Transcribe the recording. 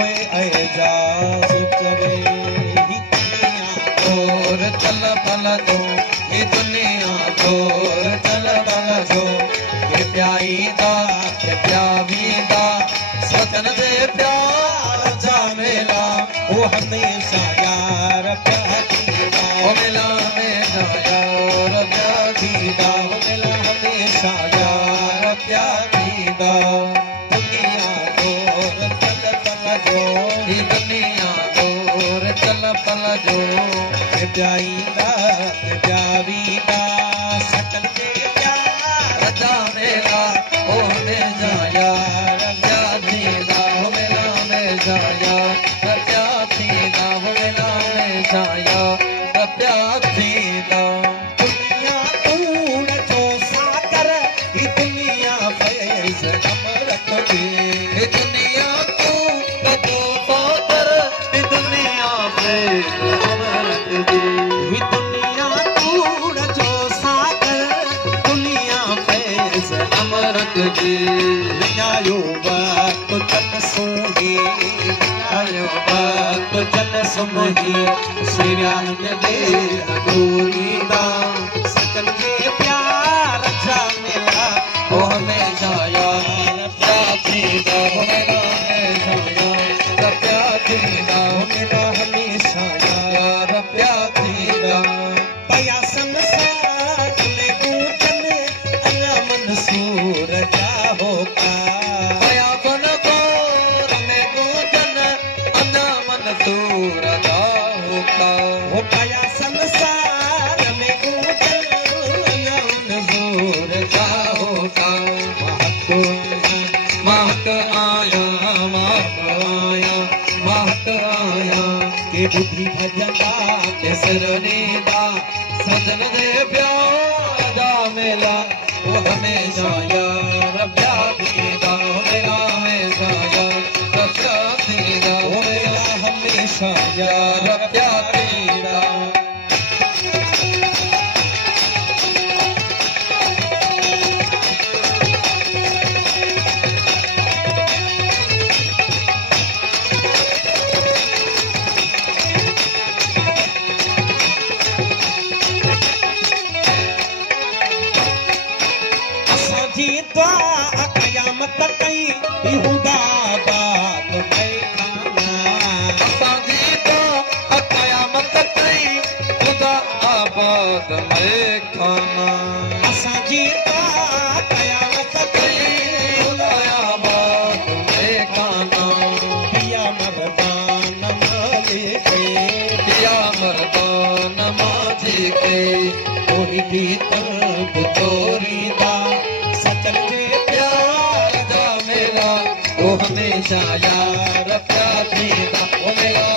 कोई ऐजा सुचरे दूर चल पल जो ये दुनिया दूर चल पल जो ये प्याई दा ये प्यावी दा सजन दे प्यार जा मेला वो हमेशा यार प्यादीदा ओ मेला हमेशा यार प्यादीदा ओ मेला हमेशा यार प्यादीदा दुनिया दूर चल पल जो ये दुनिया दूर चल पल जो ये प्याईदा ये प्यावीदा सकल के प्यार जा मेला ओ हमेशा यार प्यादीदा ओ मेला हमेशा यार प्यादीदा ओ मेला हमेशा यार प्यादीदा दुनिया कूड़ जो सागर ये दुनिया फैज अमरत दे ये दुनिया कूड़ जो सागर ये दुनिया फैज अमरत दे ये दुनिया कूड़ जो सागर दुनिया फैज अमरत दे आयो बात जन सोही आयो बात जन सुमही सिरान दे अधूरीदा सकल के प्यार जा मेला ओ हमेशा यार प्यादीदा ओ मेरा हमेशा यार प्यादीदा ओ मेरा हमेशा यार प्यादीदा पया संसार में पूजन अला मंसूर जा होता पया बन गोर में पूजन अला मंसूर जा होता ओ पया संसार में पूजन अला मंसूर जा होता महक आया महक आया के बुद्धि भजता के सरनेदा सजन दे प्यार जा मेला वो हमेशा यार प्यादीदा ओ मेरा हमेशा यार प्यादीदा ओ मेरा हमेशा यार प्यादीदा जीता कयामत कई बेहुदा बात मैं खाना असा जीता कयामत कई खुदा आबाद मैं खाना असा जीता कयामत कई खुदा आबाद मैं खाना पिया मर्दान मालिके पिया मर्दान मालिके कोई भी तर्क तोरी दा सकल के प्यार जा मेला ओ हमेशा यार प्यादीदा ओ मेरा